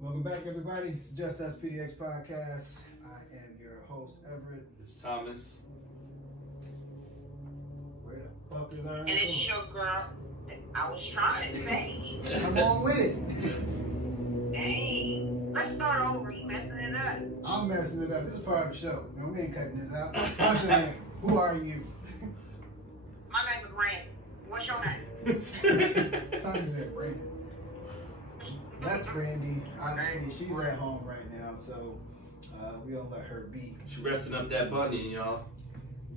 Welcome back, everybody. It's Just Us PDX Podcast. I am your host, Everett. It's Thomas. Where the fuck is our And it's your girl. I was trying to say. Come on with it. Dang. Let's start over. You messing it up. I'm messing it up. This is part of the show. Man, we ain't cutting this out. What's your name? Who are you? My name is Randy. What's your name? Tommy said Brandon. That's Brandy. Obviously, she's at home right now, so we don't let her be. She resting up that bunion, y'all.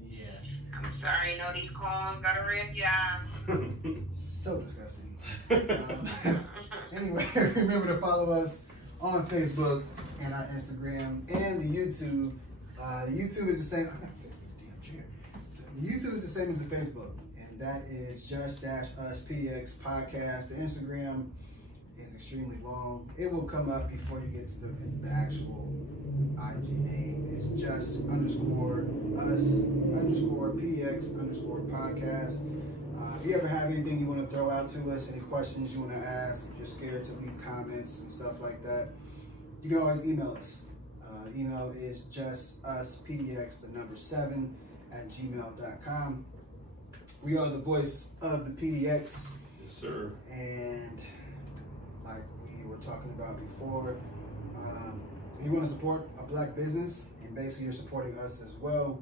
Yeah. I'm sorry, these corns gotta rest, y'all. So disgusting. Anyway, remember to follow us on Facebook and our Instagram and the YouTube. The YouTube is the same. I gotta fix this damn chair. The YouTube is the same as the Facebook, and that is Just-Us PDX Podcast. The Instagram is extremely long. It will come up before you get to the actual IG name. It's just_us_PDX_podcast. If you ever have anything you want to throw out to us, any questions you want to ask, if you're scared to leave comments and stuff like that, you can always email us. Email is justuspdx7@gmail.com. We are the voice of the PDX. Yes, sir. And like we were talking about before, if you want to support a black business, and basically you're supporting us as well,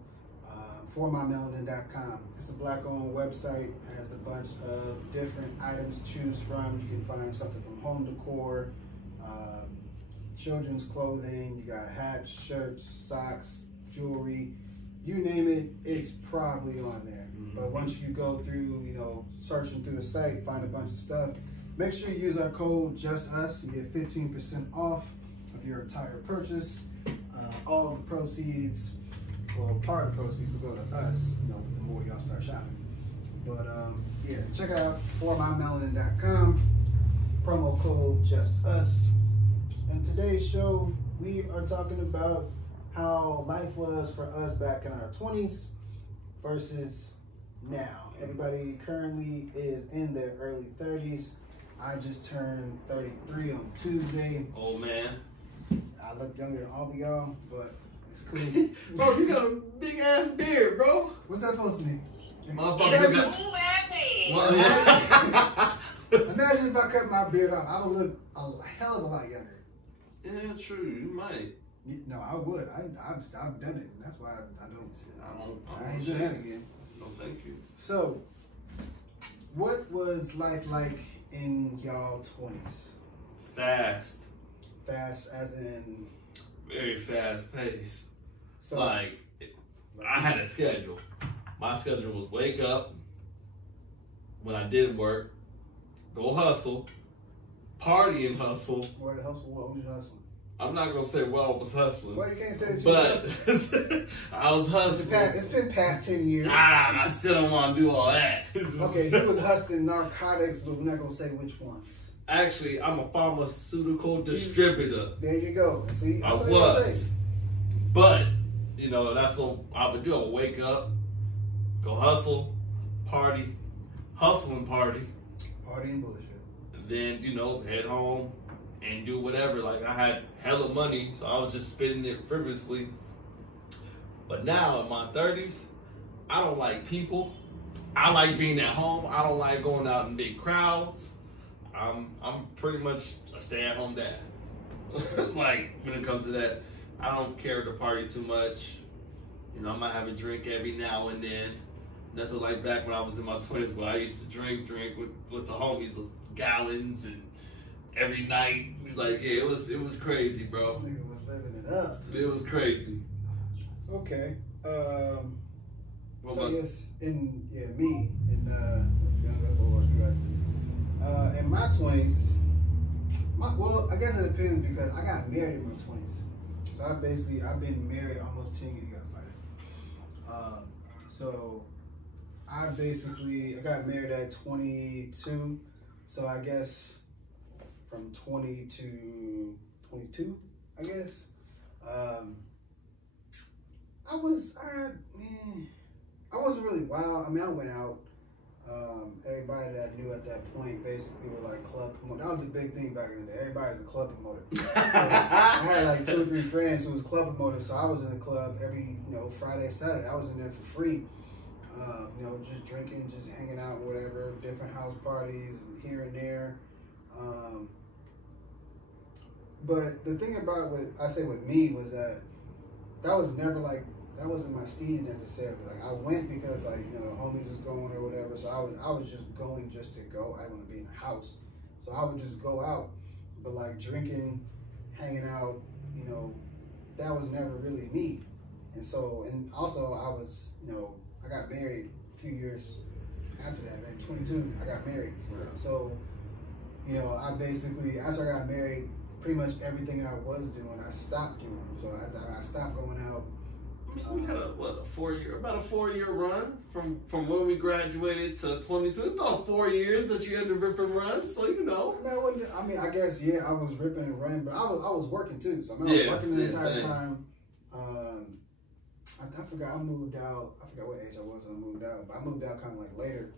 formymelanin.com. It's a black-owned website, has a bunch of different items to choose from. You can find something from home decor, children's clothing, you got hats, shirts, socks, jewelry, you name it, it's probably on there. But once you go through, searching through the site, find a bunch of stuff, make sure you use our code JUSTUS and get 15% off of your entire purchase. All of the proceeds, or part of the proceeds, will go to us, the more y'all start shopping. But yeah, check it out, formymelanin.com, promo code JUSTUS. And today's show, we are talking about how life was for us back in our 20s versus now. Everybody currently is in their early 30s. I just turned 33 on Tuesday. Old man. I look younger than all of y'all, but it's cool. Bro, you got a big ass beard, bro. What's that supposed to mean? Motherfucker. Imagine if I cut my beard off, I would look a hell of a lot younger. Yeah, true. You might. No, I would. I've done it. That's why I don't. I ain't shit. doing that again. No, thank you. So, what was life like in y'all 20s? Fast. Fast as in? Very fast paced. So, like, I had a schedule. My schedule was wake up when I didn't work, go hustle, party and hustle. Where the hustle? What was you hustling? I'm not gonna say I was hustling. Well, you can't say that you was hustling. I was hustling. It's been past 10 years. I still don't want to do all that. Okay, he was hustling narcotics, but we're not gonna say which ones. Actually, I'm a pharmaceutical distributor. There you go. See, I was. But, that's what I would do. I would wake up, go hustle, party, hustle and party. Party and bullshit. And then, head home and do whatever. Like, I had hella money, so I was just spending it frivolously. But now, in my 30s, I don't like people. I like being at home. I don't like going out in big crowds. I'm pretty much a stay-at-home dad. Like, when it comes to that, I don't care to party too much. I might have a drink every now and then. Nothing like back when I was in my 20s, where I used to drink with the homies, gallons, and every night. Like, yeah, it was crazy, bro. This nigga was living it up. It was crazy. Okay. What So about yes, me in my 20s. Well, I guess it depends because I got married in my 20s. So I've been married almost 10 years. So I got married at 22. So I guess from 20 to 22, I guess. I wasn't really wild. I mean, I went out. Everybody that I knew at that point basically were like club promoters. That was a big thing back in the day. Everybody was a club promoter. So I had like 2 or 3 friends who was club promoters, so I was in the club every, Friday, Saturday. I was in there for free. Just drinking, just hanging out, whatever, different house parties here and there. But the thing about what I say with me was that was never like, that wasn't my steez necessarily. Like I went because the homies was going or whatever. So I was just going just to go. I didn't want to be in the house, so I would just go out. But like drinking, hanging out, that was never really me. And also I was, I got married a few years after that, man. 22, I got married. Yeah. So, I basically, after I got married, pretty much everything I was doing, I stopped doing. So I stopped going out. I mean, we had about a 4-year run from when we graduated to 22. About 4 years that you had to rip and run, so I guess I was ripping and running, but I was working too. So I was working the entire time. I forgot I moved out. I forgot what age I was when I moved out, but I moved out kind of like later.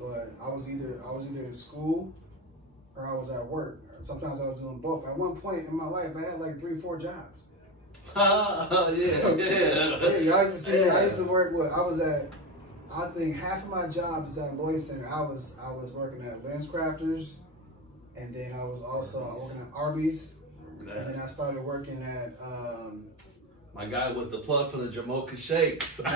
But I was either in school or I was at work. Sometimes I was doing both. At one point in my life, I had like 3 or 4 jobs. I used to work with. I think half of my job was at Lloyd Center. I was working at Lens Crafters, and then I was also working at Arby's, and then I started working at. My guy was the plug for the Jamocha Shakes. These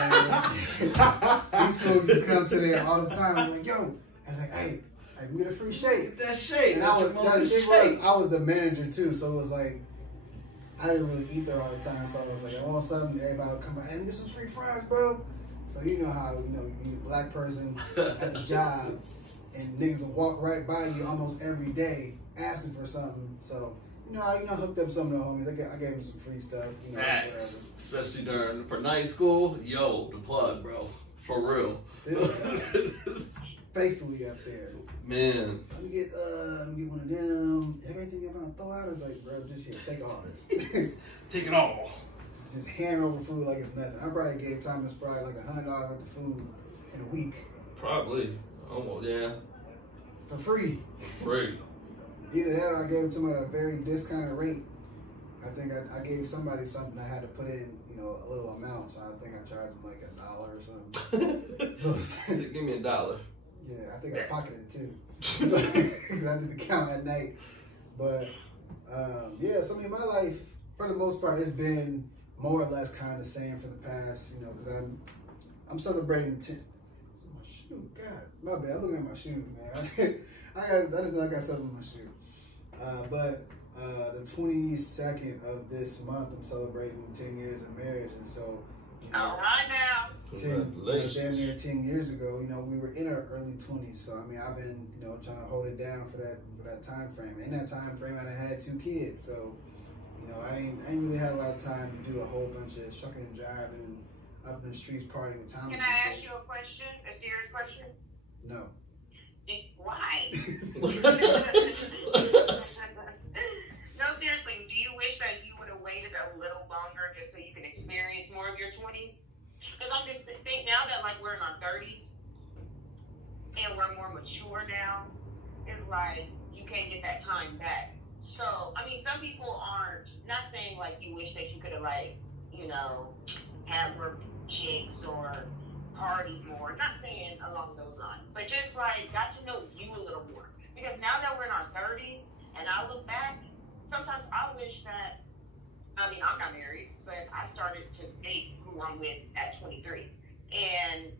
folks used to come to there all the time. I'm like, yo, and like, hey, I can get a free shake. Get that shake. And I was the manager too, so it was like I didn't really eat there all the time. So I was like, I want something. Everybody would come by, hey, get some free fries, bro. So you know how you be a black person at the job, and niggas will walk right by you almost every day asking for something. So. I hooked up some of the homies. I gave them some free stuff. Whatever. Especially for night school. The plug, bro. For real. This faithfully up there. Man. Let me get one of them. Everything you're about to throw out is like, bro, just here, take all this. Take it all. Just hand over food like it's nothing. I probably gave Thomas like $100 worth of food in a week. Probably. Almost, yeah. For free. For free. Either that or I gave it to them at a very discounted rate. I think I gave somebody something I had to put in, a little amount. So I think I charged them like $1 or something. So give me $1. Yeah, I think I pocketed it too. Because I did the count at night. But so my life, for the most part, it's been more or less kind of the same for the past, because I'm celebrating 10. My shoe, God, my bad. I'm looking at my shoes, man. I got something in my shoe. But the 22nd of this month, I'm celebrating 10 years of marriage, and so. All right now. Damn near 10 years ago, we were in our early 20s. So I mean, I've been, trying to hold it down for that time frame. In that time frame, I had 2 kids, so I ain't really had a lot of time to do a whole bunch of shucking and jiving up in the streets, partying with Thomas. Can I ask you a question? A serious question? No. Why? No, seriously, do you wish that you would have waited a little longer just so you can experience more of your 20s? Because I'm just think now that we're in our 30s and we're more mature now, it's like you can't get that time back. So, I mean, some people aren't, not saying you wish that you could have had more chicks or party more, not saying along those lines, but just got to know you a little more. Because now that we're in our 30s and I look back, sometimes I wish that, I'm not married, but I started to date who I'm with at 23. And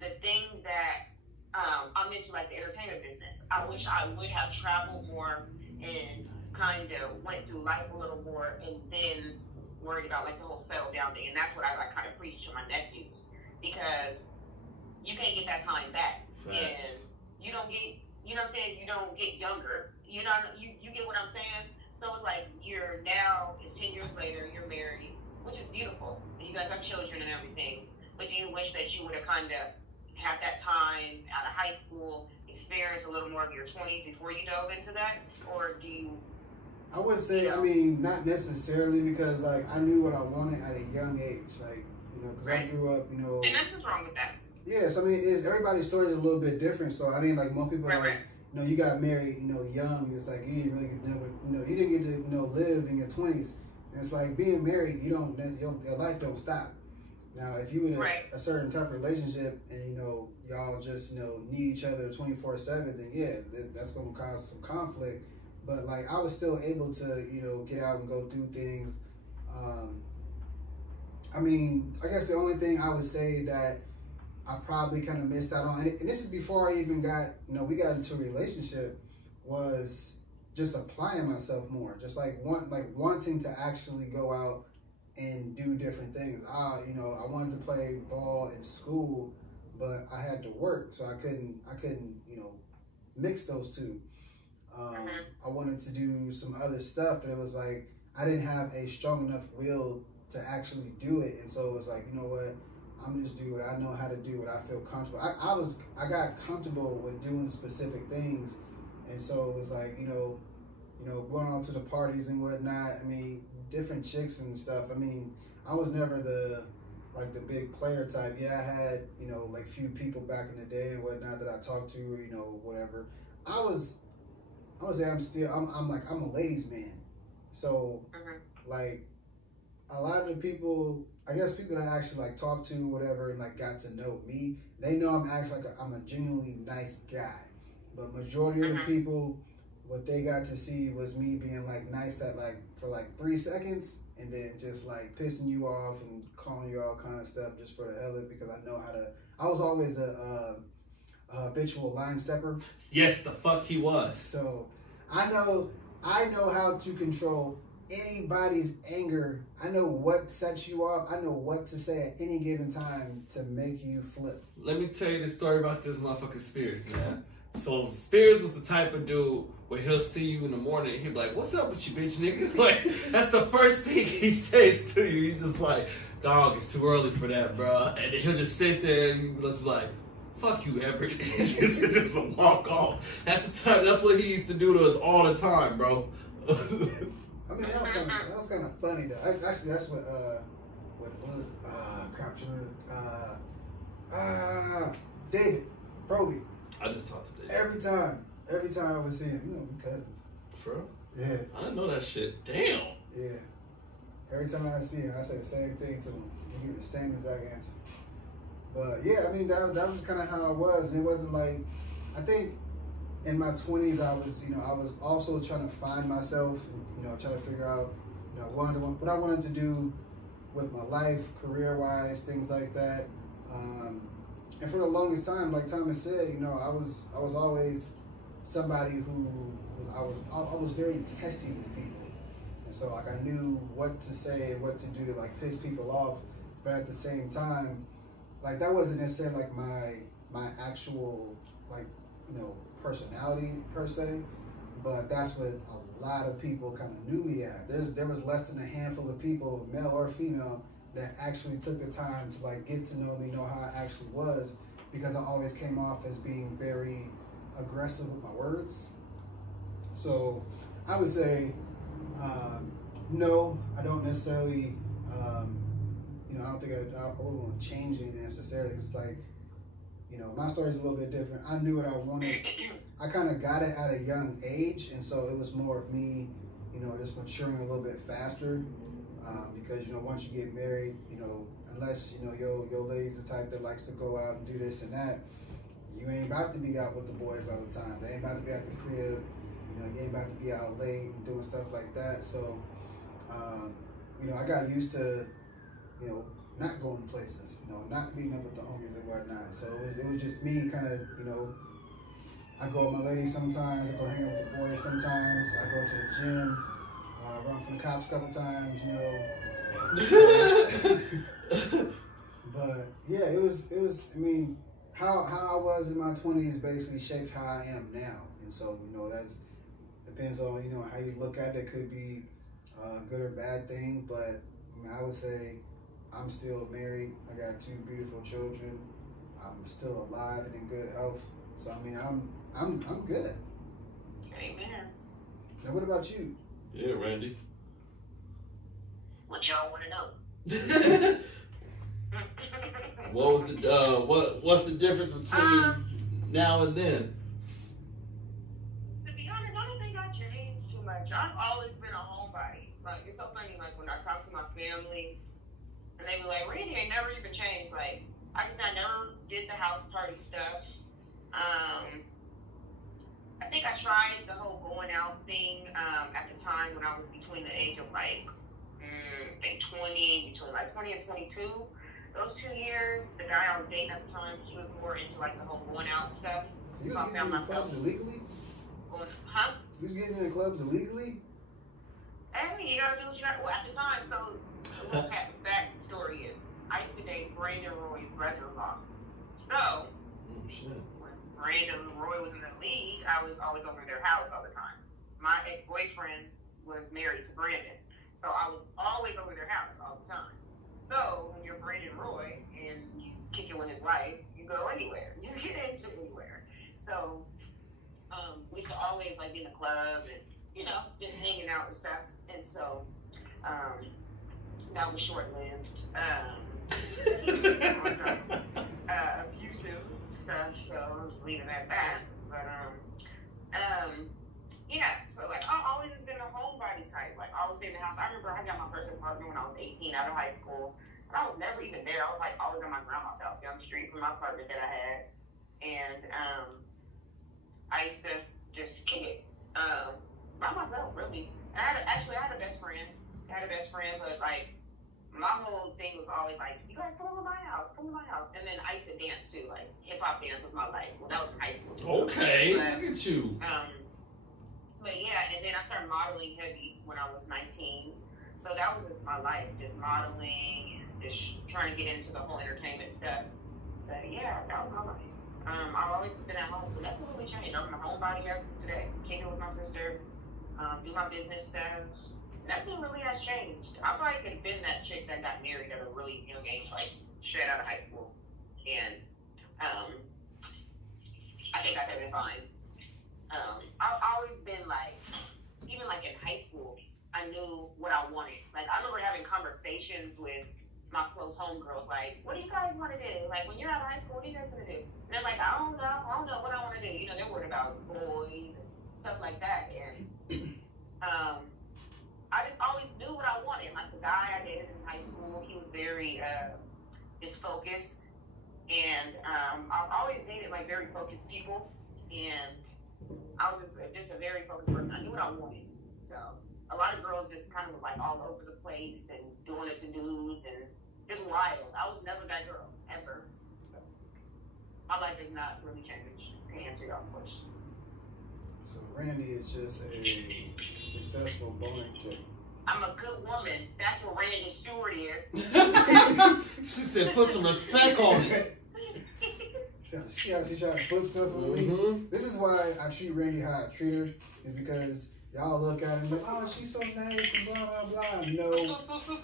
the things that I'm into, the entertainment business, I wish I would have traveled more and kind of went through life a little more and then worried about the whole settle down thing. And that's what I kind of preach to my nephews. Because you can't get that time back. Facts. And you don't get, you don't get younger. You get what I'm saying? So it's you're now, it's 10 years later, you're married, which is beautiful. And you guys have children and everything. But do you wish that you would have kind of had that time out of high school, experience a little more of your 20s before you dove into that? Or do you? I would say, not necessarily, because I knew what I wanted at a young age. Because I grew up, And nothing's wrong with that. Yes, I mean, everybody's story is a little bit different. So I mean, like most people are like, you know, you got married, you know, young. It's like you didn't really get never, you know, you didn't get to, you know, live in your 20s. And it's like being married, your life don't stop. Now, if you in a certain type of relationship and you know y'all just you know need each other 24/7, then yeah, that's gonna cause some conflict. But like I was still able to you know get out and go do things. I mean, I guess the only thing I would say that I probably kind of missed out on, and this is before I even got, you know, we got into a relationship, was just applying myself more, just like wanting to actually go out and do different things. You know, I wanted to play ball in school, but I had to work, so I couldn't, you know, mix those two. I wanted to do some other stuff, but it was like I didn't have a strong enough will to actually do it, and so it was like, you know what, I'm just do what I know how to do, what I feel comfortable. I got comfortable with doing specific things, and so it was like, you know, going on to the parties and whatnot. I mean, different chicks and stuff. I mean, I was never the big player type. Yeah, I had, you know, like few people back in the day and whatnot that I talked to, or, you know, whatever. I would say I'm a ladies' man. So like a lot of the people, I guess people that I actually like talk to, whatever, and like got to know me, they know I'm actually I'm a genuinely nice guy. But majority of the people, what they got to see was me being like nice for 3 seconds, and then just like pissing you off and calling you all kind of stuff just for the hell of it, because I know how to. I was always a habitual line stepper. Yes, the fuck he was. So I know how to control anybody's anger. I know what sets you off. I know what to say at any given time to make you flip. Let me tell you the story about this motherfucking Spears, man. So Spears was the type of dude where he'll see you in the morning and he'll be like, "What's up with you, bitch nigga?" Like, that's the first thing he says to you. He's just like, "Dog, it's too early for that, bro." And then he'll just sit there and you just be like, "Fuck you, Everett." just walk off. That's what he used to do to us all the time, bro. I mean, that was kind of funny though. Actually, that's what was crap. David Proby. I just talked to David. Every time I would see him, you know, we cousins. For real? Yeah. I didn't know that shit. Damn. Yeah. Every time I see him, I say the same thing to him. He give me the same exact answer. But yeah, I mean, that was kind of how I was, and it wasn't like, I think in my 20s, I was also trying to find myself, you know, trying to figure out, you know, what I wanted to do with my life, career-wise, things like that. And for the longest time, like Thomas said, you know, I was always somebody who I was very testy with people, and so like I knew what to say and what to do to like piss people off, but at the same time, like that wasn't necessarily like my actual like, you know, personality per se, but that's what a lot of people kind of knew me at. There was less than a handful of people, male or female, that actually took the time to like get to know me, know how I actually was, because I always came off as being very aggressive with my words. So I would say no, I don't necessarily you know, I don't think I would want to change anything necessarily. It's like, you know, my story is a little bit different. I knew what I wanted. I kind of got it at a young age, and so it was more of me, you know, just maturing a little bit faster. Because, you know, once you get married, you know, unless, you know, your lady's the type that likes to go out and do this and that, you ain't about to be out with the boys all the time. They ain't about to be at the crib. You know, you ain't about to be out late and doing stuff like that. So, you know, I got used to, you know, not going places, you know, not meeting up with the homies and whatnot. So it was just me kind of, you know, I go with my lady sometimes, I go hang out with the boys sometimes, I go to the gym, run from the cops a couple times, you know. But yeah, it was, I mean, how I was in my 20s basically shaped how I am now. And so, you know, that depends on, you know, how you look at it. It could be a good or bad thing, but I mean, I would say I'm still married. I got 2 beautiful children. I'm still alive and in good health. So I mean, I'm good. Amen. Now, what about you? Yeah, Randy. What y'all want to know? What was the what's the difference between now and then? To be honest, I don't think I changed too much. I've always been a homebody. Like, it's so funny, like, when I talk to my family, and they be like, Randy ain't never even changed. Like, I can say I never did the house party stuff. I think I tried the whole going out thing at the time when I was between the age of, like, I think 20, between, like, 20 and 22. Those 2 years, the guy I was dating at the time, he was more into, like, the whole going out stuff. So you So was I getting found into myself clubs illegally? going, huh? You was getting into clubs illegally? Hey, you gotta do what you gotta do. Well, at the time, so the little back story is I used to date Brandon Roy's brother-in-law. So when Brandon Roy was in the league, I was always over their house all the time. My ex-boyfriend was married to Brandon, so I was always over their house all the time. So when you're Brandon Roy and you kick it with his wife, you go anywhere. You get into anywhere. So we used to always like be in the club and, you know, just hanging out and stuff. And so that was short-lived. He was abusive stuff, so I'll just leave it at that. But yeah, so like I always has been a homebody type. Like I always stay in the house. I remember I got my first apartment when I was 18 out of high school. And I was never even there. I was like always at my grandma's house down the street from my apartment that I had. And I used to just kick it by myself, really. And I had a best friend. But like my whole thing was always like, you guys come over to my house, And then I used to dance too, like hip hop dance was my life. Well, that was in high school. Okay, look at you. But yeah, and then I started modeling heavy when I was 19. So that was just my life, just modeling and just trying to get into the whole entertainment stuff. But yeah, that was my life. I've always been at home, so nothing really changed. I'm a homebody as of today. Kick it with my sister, do my business stuff. Nothing really has changed. I probably could have been that chick that got married at a really young age, like straight out of high school. And I think I could have been fine. I've always been like, even like in high school, I knew what I wanted. Like I remember having conversations with my close homegirls, like, what do you guys want to do? Like when you're out of high school, what are you guys gonna do? And they're like, I don't know what I want to do. You know, they're worried about boys and stuff like that. And I just always knew what I wanted. Like the guy I dated in high school, he was very just focused. And I've always dated like very focused people. And I was just a very focused person. I knew what I wanted. So a lot of girls just kind of was like all over the place and doing it to dudes and just wild. I was never that girl, ever. So my life has not really changed to answer y'all's question. So Randy is just a successful bowling chick. I'm a good woman. That's what Randy Stewart is. She said, put some respect on it. See how she tried to flip stuff with me? This is why I treat Randy how I treat her, is because y'all look at her and go, oh, she's so nice and blah, blah, blah. No,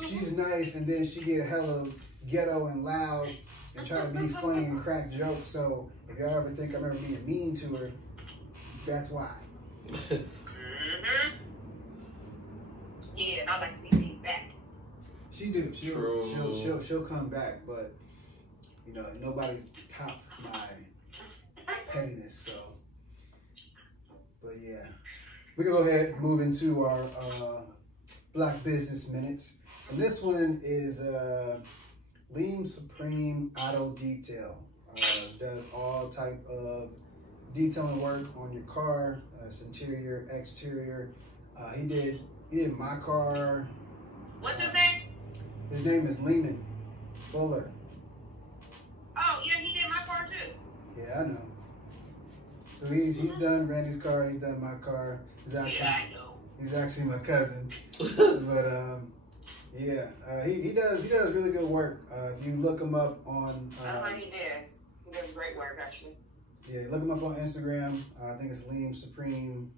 she's nice, and then she get hella ghetto and loud and try to be funny and crack jokes. So if y'all ever think I'm ever being mean to her, that's why. Yeah, and I like to be mean back. She do. She'll come back, but you know, nobody's top my pettiness, so. But yeah, we can go ahead and move into our Black Business Minutes. And this one is Lean Supreme Auto Detail. Does all type of detailing work on your car, interior, exterior. He did my car. What's his name? His name is Lehman Fuller. Oh, yeah, he did my car too. Yeah, I know. So he's done Randy's car, he's done my car. Yeah, I know. He's actually my cousin. But yeah, he does really good work. If you look him up on He does. He does great work actually. Yeah, look him up on Instagram. I think it's Lean Supreme.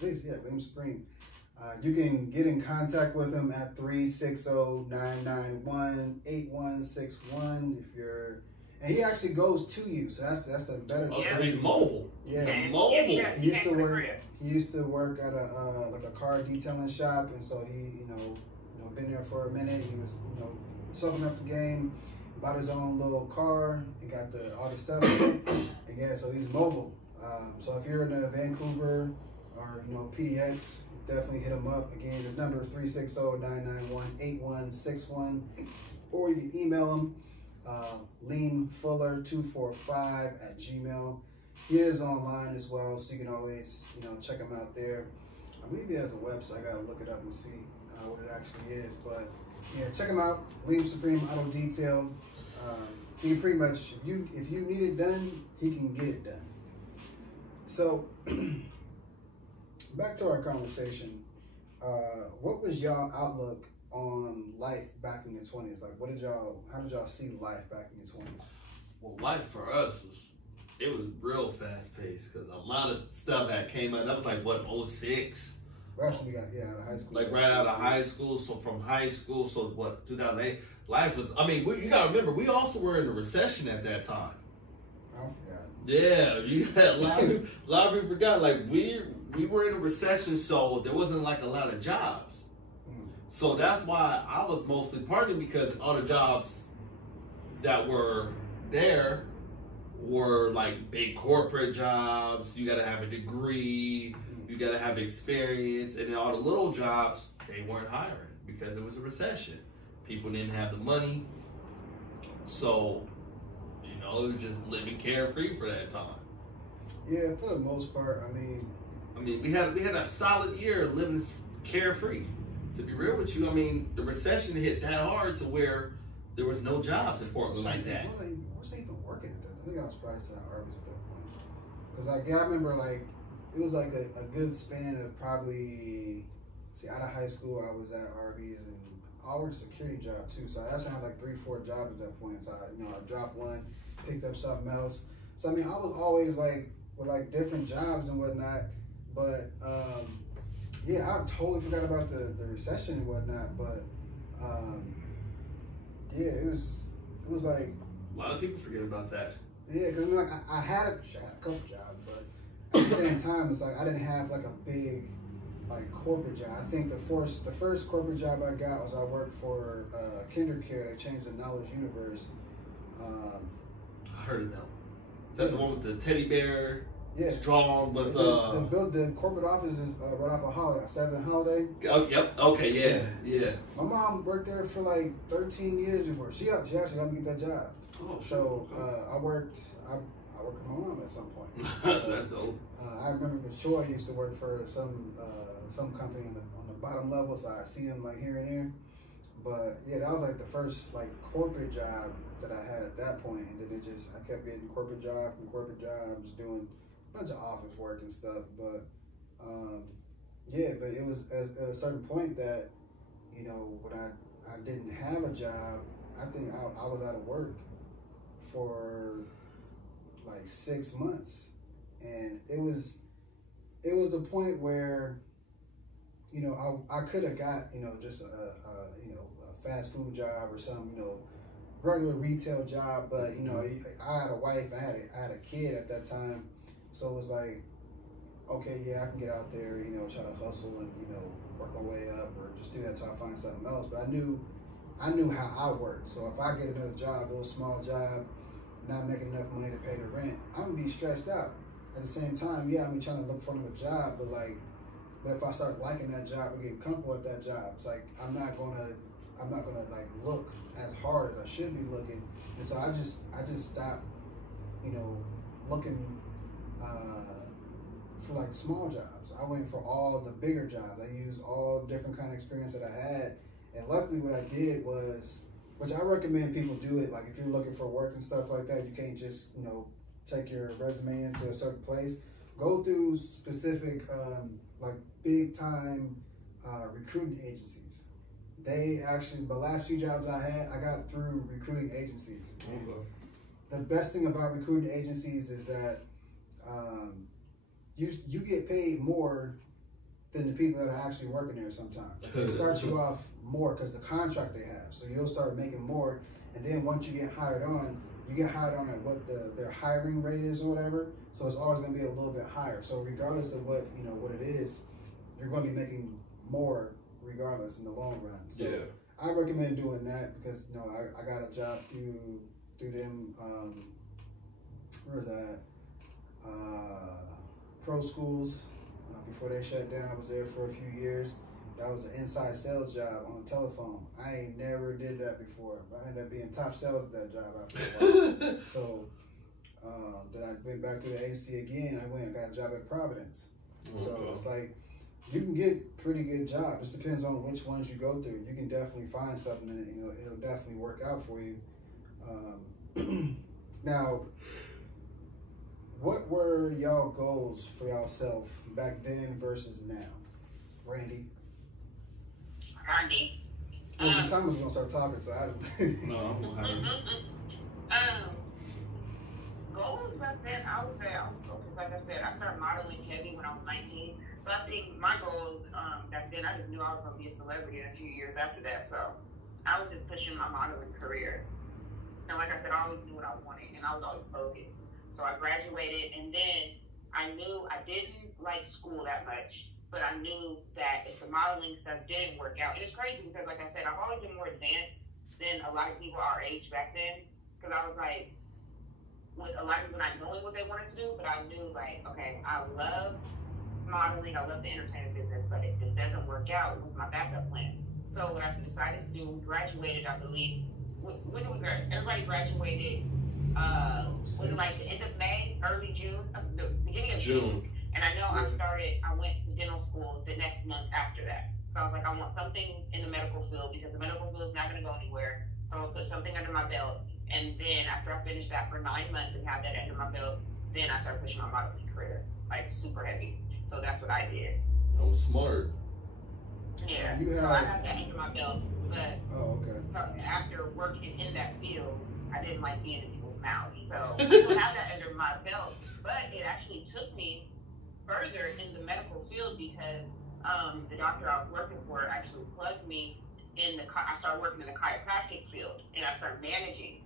Lean Supreme. You can get in contact with him at 360-991-8161 if you're, and he actually goes to you, so that's a better. Oh, so he's mobile. Yeah, mobile. Yeah, he used to work at a like a car detailing shop, and so he been there for a minute. He was soaking up the game, bought his own little car and got all the stuff in it. And yeah, so he's mobile. So if you're in Vancouver or PDX, definitely hit him up. Again, his number is 360-991-8161, or you can email him leanfuller245@gmail. He is online as well, so you can always check him out there. I believe he has a website. I gotta look it up and see what it actually is. But yeah, check him out. Lean Supreme Auto Detail. He can pretty much, if you need it done, he can get it done. So back to our conversation. What was y'all outlook on life back in your 20s? Like, how did y'all see life back in your 20s? Well, life for us was real fast paced because a lot of stuff that came out. That was like what, 06? That's when we got out of high school. Like right out of high school. So from high school, so what, 2008? Life was. I mean, you gotta remember, we also were in a recession at that time. I forgot. Yeah, you had a lot of people forgot. Like we were in a recession, so there wasn't like a lot of jobs. So that's why I was mostly partying, because all the jobs that were there were like big corporate jobs. You got to have a degree, you got to have experience, and then all the little jobs, they weren't hiring because it was a recession. People didn't have the money, so it was just living carefree for that time. Yeah, for the most part. I mean, we had a solid year living carefree. To be real with you, I mean, the recession hit that hard to where there was no jobs in Portland like that. I wasn't even working at that. I think I was surprised at Arby's at that point. Because I remember it was like a good span of probably, out of high school I was at Arby's, and I worked a security job too. So I actually had like 3-4 jobs at that point. So I dropped one, picked up something else. So I mean, I was always with different jobs and whatnot. But yeah, I totally forgot about the recession and whatnot, but yeah, it was like a lot of people forget about that. Yeah, because I had a couple jobs, but at the same time, it's like I didn't have like a big corporate job. I think the first corporate job I got was I worked for KinderCare. They changed the Knowledge Universe. I heard of that. Is that the one with the teddy bear? Yeah. Strong, but the corporate office is right off of Holiday, 7th Holiday. Oh, yep. Okay. Yeah. My mom worked there for like 13 years before. She actually helped me get that job. Oh, so I worked with my mom at some point. That's dope. I remember because Troy used to work for some company on the bottom level, so I see him here and there. But yeah, that was the first corporate job that I had at that point, and then I kept getting corporate jobs, doing a bunch of office work and stuff. But yeah, but it was at a certain point that when I didn't have a job, I think I was out of work for 6 months, and it was the point where I could have got just a fast food job or some regular retail job, but I had a wife, I had a kid at that time, so it was okay, yeah, I can get out there, try to hustle and work my way up, or just do that till I find something else. But I knew how I worked, so if I get another job, a little small job, not making enough money to pay the rent, I'm gonna be stressed out. At the same time, yeah, I'm trying to look for another job, but if I start liking that job or getting comfortable at that job, it's I'm not gonna look as hard as I should be looking. And so I just stopped, looking for small jobs. I went for all the bigger jobs. I used all different kind of experience that I had, and luckily what I did was, which I recommend people do it, if you're looking for work and stuff like that, you can't just take your resume into a certain place. Go through specific big time recruiting agencies. They actually, the last few jobs I got through recruiting agencies. Okay. The best thing about recruiting agencies is that you get paid more than the people that are actually working there sometimes. They start you off more because the contract they have. So you'll start making more, and then once you get hired on, you get hired on at what their hiring rate is or whatever. So it's always going to be a little bit higher. So regardless of what what it is, you're going to be making more regardless in the long run. So yeah. I recommend doing that because you know I got a job through them. Where was that? Pro schools. Before they shut down, I was there for a few years. That was an inside sales job on the telephone. I ain't never did that before, but I ended up being top sales at that job after a while. So then I went back to the agency again. I went and got a job at Providence. So it's like you can get pretty good jobs. It just depends on which ones you go through. You can definitely find something that you know it'll definitely work out for you. Now, what were y'all goals for y'allself back then versus now, Randy? Well, the time was gonna start talking, so I don't. No, I'm gonna goals back then, I would say I was focused. Like I said, I started modeling heavy when I was 19. So I think my goals back then, I just knew I was gonna be a celebrity in a few years after that. So I was just pushing my modeling career. And like I said, I always knew what I wanted, and I was always focused. So I graduated, and then I knew I didn't like school that much. But I knew that if the modeling stuff didn't work out, and it's crazy because, like I said, I've always been more advanced than a lot of people our age back then. Because I was like, with a lot of people not knowing what they wanted to do, but I knew, like, okay, I love modeling, I love the entertainment business, but if this doesn't work out, it was my backup plan. So what I decided to do, we graduated, I believe, when did we graduate? Everybody graduated, was it like the end of May, early June, the beginning of June. And I know I went to dental school the next month after that. So I was like, I want something in the medical field because the medical field is not going to go anywhere. So I'm going to put something under my belt. And then after I finished that for 9 months and have that under my belt, then I started pushing my modeling career, like super heavy. So that's what I did. That was smart. Yeah, so I have that under my belt. But after working in that field, I didn't like being in people's mouths. So I still have that under my belt. But it actually took me further in the medical field because the doctor I was working for actually plugged me in I started working in the chiropractic field and I started managing.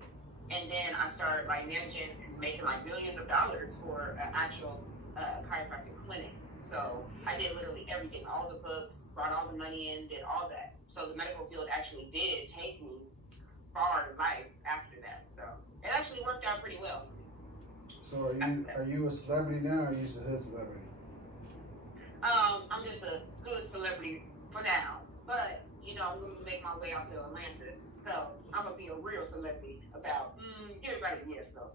And then I started like managing and making like millions of dollars for an actual chiropractic clinic. So I did literally everything, all the books, brought all the money in, did all that. So the medical field actually did take me far in life after that. So it actually worked out pretty well. So are you a celebrity now or are you just a hood celebrity? I'm just a good celebrity for now, but you know I'm gonna make my way out to Atlanta, so I'm gonna be a real celebrity about give everybody a yes. So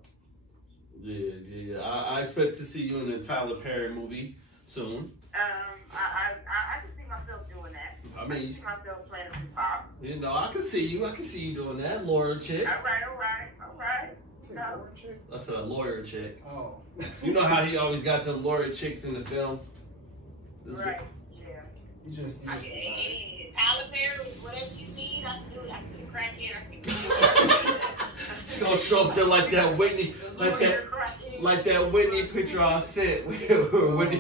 yeah. I expect to see you in a Tyler Perry movie soon. I can see myself doing that. I can see myself playing a few pops. You know, I can see you doing that, lawyer chick. All right. That's a lawyer chick. Oh. You know how he always got the lawyer chicks in the film? Right, yeah. You just Tyler Perry, whatever you need, I can do it. I can do the crackhead, I can do it. She's gonna show up there like that Whitney, like that Whitney picture I sent. Whitney.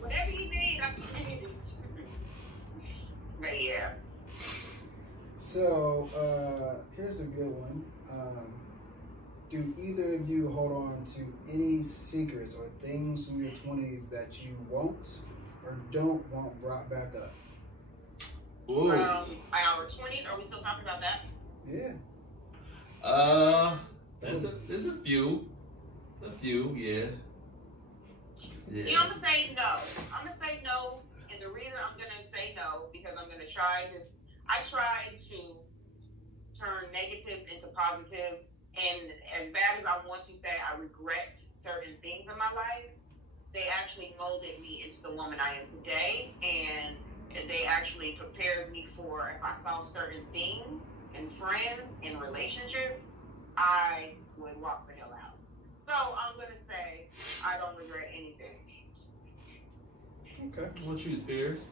Whatever you need, I can do it. But yeah. So, here's a good one. Do either of you hold on to any secrets or things from your 20s that you won't or don't want brought back up? Ooh. Our 20s, are we still talking about that? Yeah. There's a few, yeah. You know, I'm gonna say no. And the reason I'm gonna say no, because I'm gonna try this. I tried to turn negative into positive. And as bad as I want to say I regret certain things in my life, they actually molded me into the woman I am today. And they actually prepared me for if I saw certain things in friends, in relationships, I would walk the hell out. So I'm going to say I don't regret anything. Okay. What you, Spears?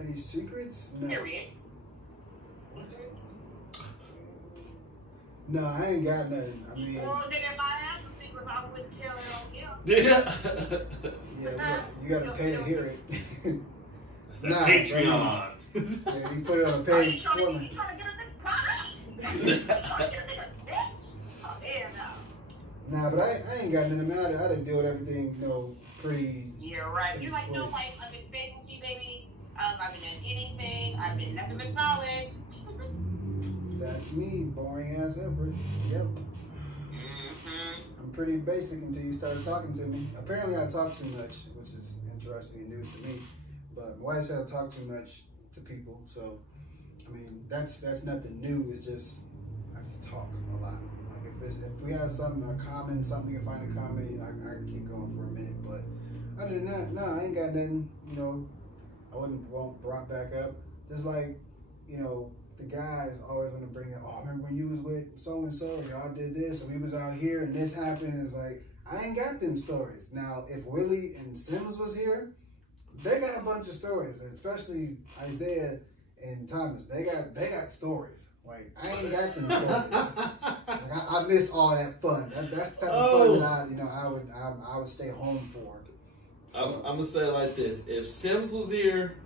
Any secrets? No. Periods. What? No, I ain't got nothing. I mean, well, then if I had some secrets, I wouldn't tell it on Yeah. Yeah, you got to pay to hear it. That's that Patreon. Yeah, you put it on a page for me. You trying to get a nigga pie? You trying to get a nigga snitch? Oh, yeah, no. Nah, but I ain't got nothing about it. I done deal with everything, you know, pretty. Yeah, right. You're like, no, like, I've been faithful to you, baby. I haven't done anything. I've been nothing but solid. That's me, boring ass ever. Yep. I'm pretty basic until you started talking to me. Apparently I talk too much, which is interesting and news to me. But my wife said I talk too much to people, so I mean that's nothing new. It's just I just talk a lot. Like if we have something common, something you can find in common, you know, I can keep going for a minute. But other than that, no, I ain't got nothing. You know, I won't brought back up. Just like, you know, the guys always want to bring up, oh, remember when you was with so and so, y'all did this, and we was out here and this happened. It's like, I ain't got them stories. Now, if Willie and Sims was here, they got a bunch of stories, especially Isaiah and Thomas. They got stories. Like, I ain't got them stories. Like, I miss all that fun. That's the type of fun that I would stay home for. So, I'm gonna say it like this: if Sims was here,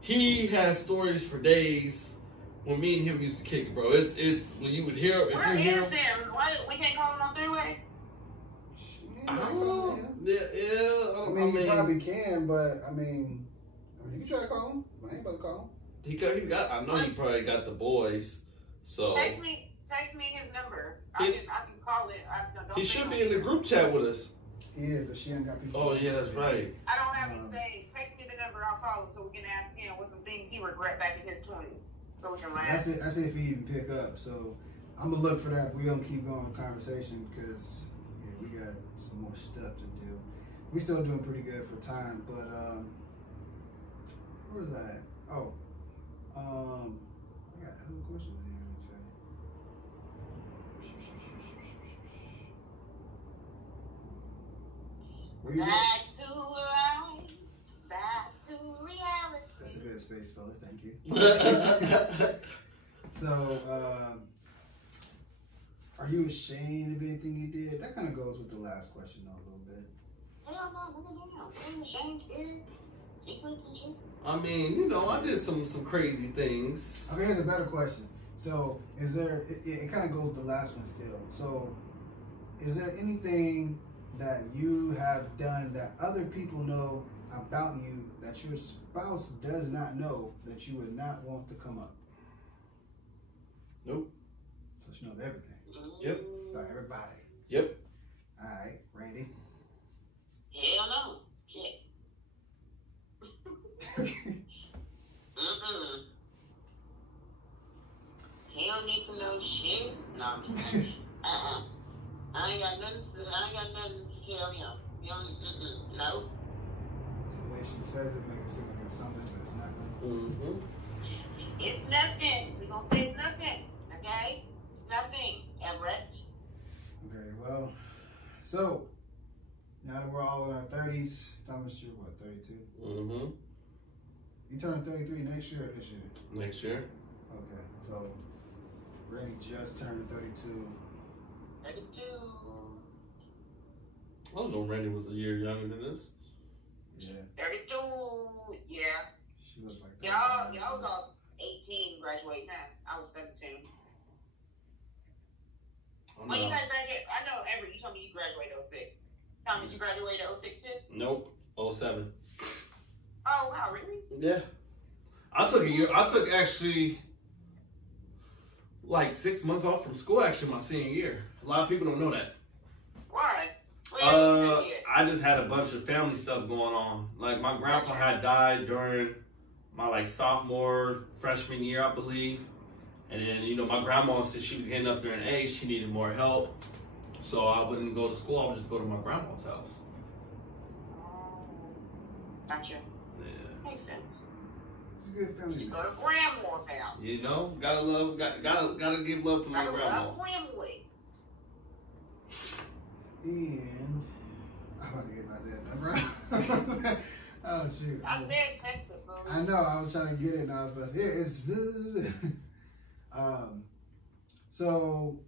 he has stories for days. When me and him used to kick it, bro. It's when you would hear. Where is Sims? Why we can't call him on three-way? I don't know. Yeah. I mean, you probably can, but I mean, you can try to call him. I ain't about to call him. He got. I know he probably got the boys. So text me his number. I can call it. He should be in the group chat with us. Yeah, but she ain't got people. Oh yeah, that's right. I don't have his say. Text me the number. I'll call him so we can ask him what some things he regret back in his 20s. So we can laugh. That's it if he even pick up. So I'm gonna look for that. We gonna keep going with the conversation because we got some more stuff to do. We still doing pretty good for time, but where was that? Oh, I got other questions in here. Where you back to life, back to reality. That's a good space, fella. Thank you. So, are you ashamed of anything you did? That kind of goes with the last question though, a little bit. Hell no, I'm ashamed, scared, secrets and shit. I mean, you know, I did some crazy things. Okay, here's a better question. So, is there? It kind of goes with the last one still. So, is there anything that you have done that other people know about you that your spouse does not know that you would not want to come up? Nope. So she knows everything. Yep. About everybody. Yep. All right, Randy. Hell no. Shit. He don't need to know shit. No, I'm just kidding. I ain't got nothing to tell him. You don't, no. The way she says it makes it seem like it's something, but it's nothing. It's nothing. We're going to say it's nothing. Okay? It's nothing, Everett. Okay, well, so, now that we're all in our 30s, Thomas, you're what, 32? Mm-hmm. You turn 33 next year or this year? Next year. Okay, so, Randy just turned 32. 32. I don't know. Randy was a year younger than us. Yeah. 32. Yeah. She looked like that. Y'all was all 18 graduating now. I was 17. When you guys graduated, I know Everett, you told me you graduated 06. Thomas, you graduated 06 too? Nope. 07. Oh wow, really? Yeah. I took a year. I took actually like 6 months off from school. Actually, my senior year. A lot of people don't know that. Why? I just had a bunch of family stuff going on. Like my grandpa had died during my sophomore, freshman year, I believe. And then, my grandma, since she was getting up there in age, she needed more help. So I wouldn't go to school. I would just go to my grandma's house. Gotcha. Yeah. Makes sense. It's a good family. Just go to grandma's house. Gotta give love to my grandma. Love grandma. And I'm about to get my number. Oh shoot! I said Texas, boo. I know. I was trying to get it, and I was about to say it's. So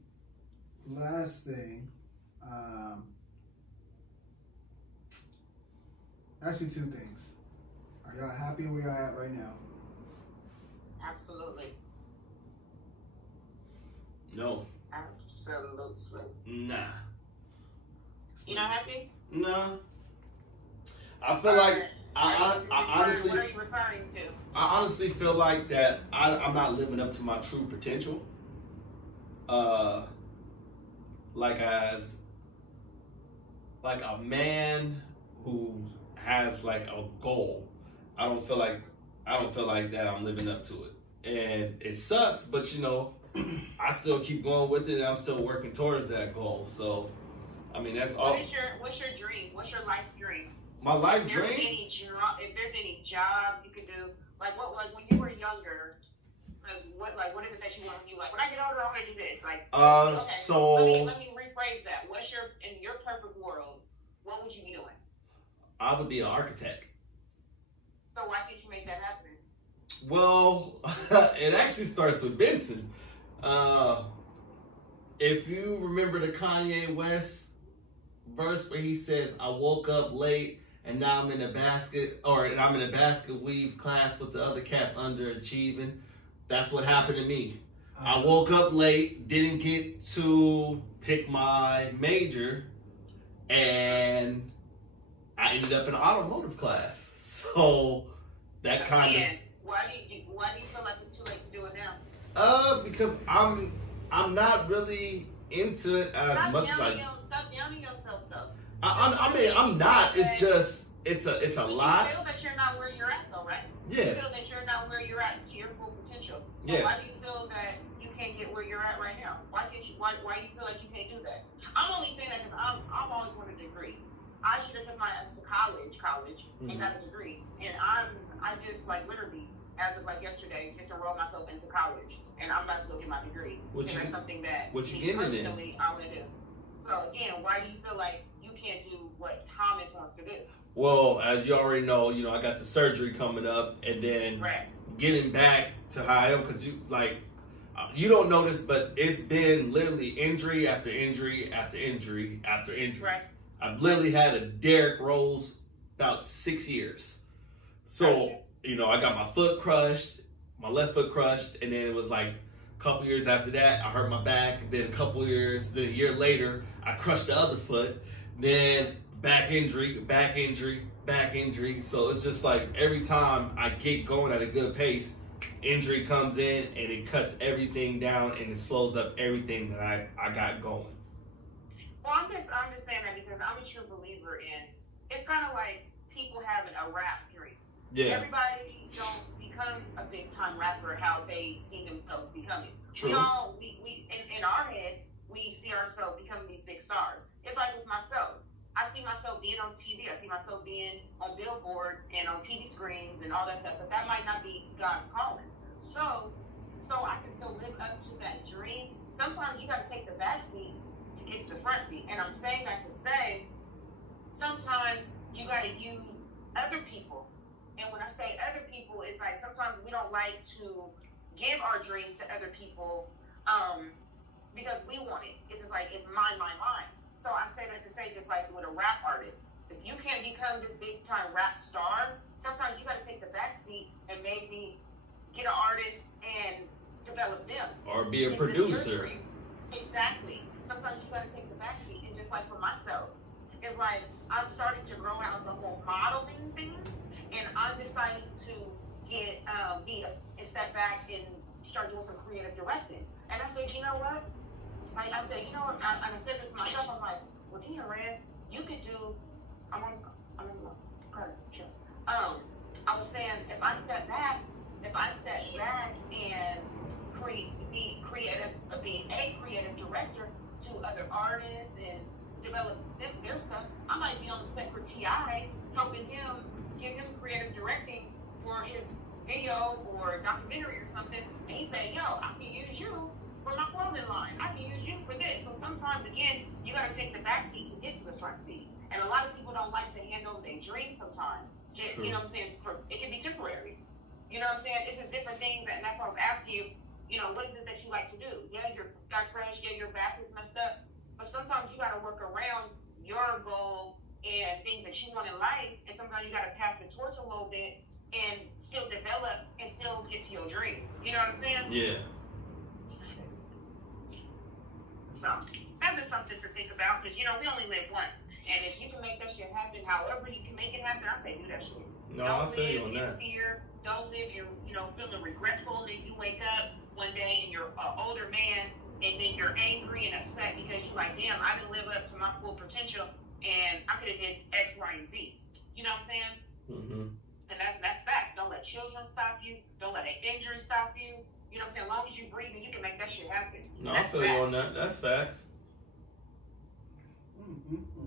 last thing. Actually, two things. Are y'all happy where y'all at right now? Absolutely. No. Absolutely. Nah. You not happy? Nah. I feel like I honestly, what are you referring to? I honestly feel like that I'm not living up to my true potential. Like a man who has like a goal. I don't feel like that I'm living up to it. And it sucks, but you know, I still keep going with it and I'm still working towards that goal. So I mean that's all. What's your dream? What's your life dream? My life dream? If there's any job you could do, like when you were younger, what is it that you want to do? Like when I get older, I want to do this. Like okay, so let me rephrase that. In your perfect world, what would you be doing? I would be an architect. So why can't you make that happen? Well, it actually starts with Benson. If you remember the Kanye West verse where he says, "I woke up late and now I'm in a basket weave class with the other cats underachieving." That's what happened to me. I woke up late, didn't get to pick my major, and I ended up in automotive class. So that kind of. Why do you feel like it's too late to do it now? Because I'm not really into it as much as I. Stop downing yourself, though. I mean, I'm not. It's just it's a lot. You feel that you're not where you're at, though, right? Yeah. You feel that you're not where you're at to your full potential. So yeah. Why do you feel that you can't get where you're at right now? Why can't you? Why do you feel like you can't do that? I'm only saying that because I've always wanted a degree. I should have took my ass to college, and got a degree. And I just like literally, as of like yesterday, just enrolled myself into college, and I'm about to go get my degree. And that's something that personally I want to do. So again, why do you feel like you can't do what Thomas wants to do? Well, as you already know, I got the surgery coming up, and then getting back to how I am, because you don't know this, but it's been literally injury after injury after injury after injury. Right. I've literally had a Derrick Rose about 6 years. So, I got my foot crushed, my left foot crushed, and then it was like a couple years after that, I hurt my back. Then a couple years, then a year later, I crushed the other foot. Then back injury, back injury, back injury. So it's just like every time I get going at a good pace, injury comes in and it cuts everything down and it slows up everything that I got going. Well, I'm just saying that because I'm a true believer in, it's kind of like people having a rap dream. Yeah. Everybody don't become a big time rapper how they see themselves becoming. True. We in our head, we see ourselves becoming these big stars. It's like with myself. I see myself being on TV. I see myself being on billboards and on TV screens and all that stuff, but that might not be God's calling. So I can still live up to that dream. Sometimes you got to take the back seat to get to the front seat. And I'm saying that to say, sometimes you got to use other people. And when I say other people, it's like sometimes we don't like to give our dreams to other people because we want it. It's just like, it's mine. So I say that to say, just like with a rap artist, if you can't become this big time rap star, sometimes you got to take the back seat and maybe get an artist and develop them. Or be a producer. Exactly. Sometimes you got to take the back seat. And just like for myself, it's like I'm starting to grow out the whole modeling thing, and I'm deciding to get step back and start doing some creative directing. And I said, you know what? And I said this to myself. I'm like, well, Tina Rand, you could do. I'm on sure. I was saying if I step back and be a creative director to other artists and develop their stuff, I might be on the set for T.I. helping him, give him creative directing for his video or documentary or something. And he said, yo, I can use you for my clothing line. I can use you for this. So sometimes, again, you got to take the back seat to get to the front seat. And a lot of people don't like to hand over their dreams sometimes. You know what I'm saying? It can be temporary. You know what I'm saying? It's just different things. And that's why I was asking you, what is it that you like to do? Yeah, your got crushed. Yeah, your back is messed up. But sometimes you got to work around your goal and things that you want in life. And sometimes you got to pass the torch a little bit and still develop and still get to your dream. You know what I'm saying? Yeah. So that's just something to think about because, we only live once. And if you can make that shit happen, however you can make it happen, I say do that shit. No, Don't I feel you live on in that. fear. Don't live in, feeling regretful that you wake up one day and you're an older man and then you're angry and upset because you're like, damn, I didn't live up to my full potential and I could have did X, Y, and Z. You know what I'm saying? Mm-hmm. And that's facts. Don't let children stop you. Don't let an injury stop you. You know what I'm saying? As long as you breathe and you can make that shit happen. No, I feel you on that. That's facts.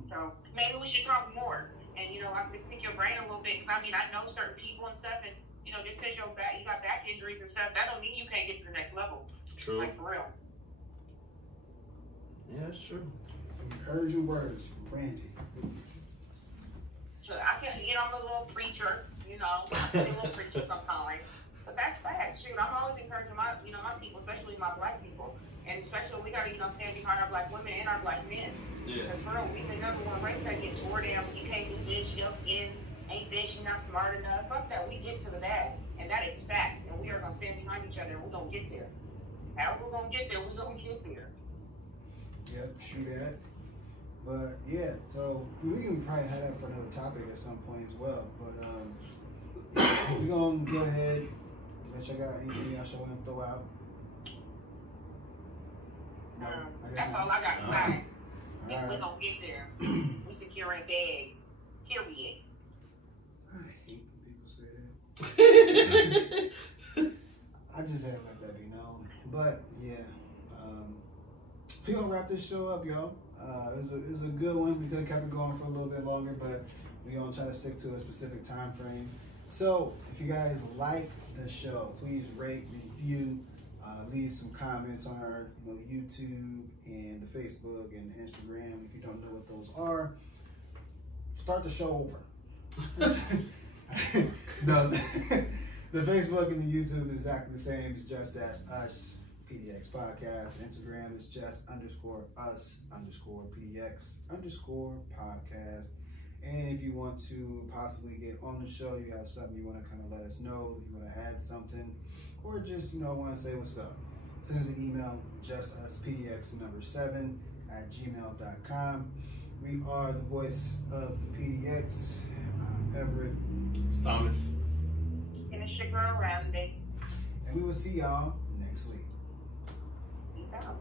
So maybe we should talk more. And, I can just pick your brain a little bit. Because, I know certain people and stuff. And, just because you got back injuries and stuff, that don't mean you can't get to the next level. True. Like, for real. Yeah, that's true. Some encouraging words from Randy. So I can, I'm a little preacher, I can be a little preacher sometimes. But that's fact. Shoot, I'm always encouraging my, my people, especially my black people. And especially we got to, stand behind our black women and our black men. Yeah. Because for real, we the number one race that get tore down. You can't do this, your skin ain't this, you're not smart enough. Fuck that. We get to the that. And that is facts. And we are going to stand behind each other and we're going to get there. How we're going to get there, we're going to get there. Yep, shoot that. But yeah, so we can probably have that for another topic at some point as well. But we're going to go ahead. Unless y'all got anything else y'all want to throw out. No, that's all I got to say. Is Right. we gonna get there. We securing bags. Period. I hate when people say that. I just had to let that be known. But yeah, we gonna wrap this show up, y'all. It was a good one. We could have kept it going for a little bit longer, but we're gonna try to stick to a specific time frame. So if you guys like the show, please rate, review, leave some comments on our YouTube and the Facebook and the Instagram. If you don't know what those are, start the show over. No, the Facebook and the YouTube is exactly the same. It's just as us PDX podcast. Instagram is just _us _PDX _podcast. And if you want to possibly get on the show, you have something you want to kind of let us know, you want to add something, or just want to say what's up, send us an email, justuspdx7@gmail.com. We are the voice of the PDX. I'm Everett. It's Thomas. And it's your girl Randy. And we will see y'all next week. Peace out.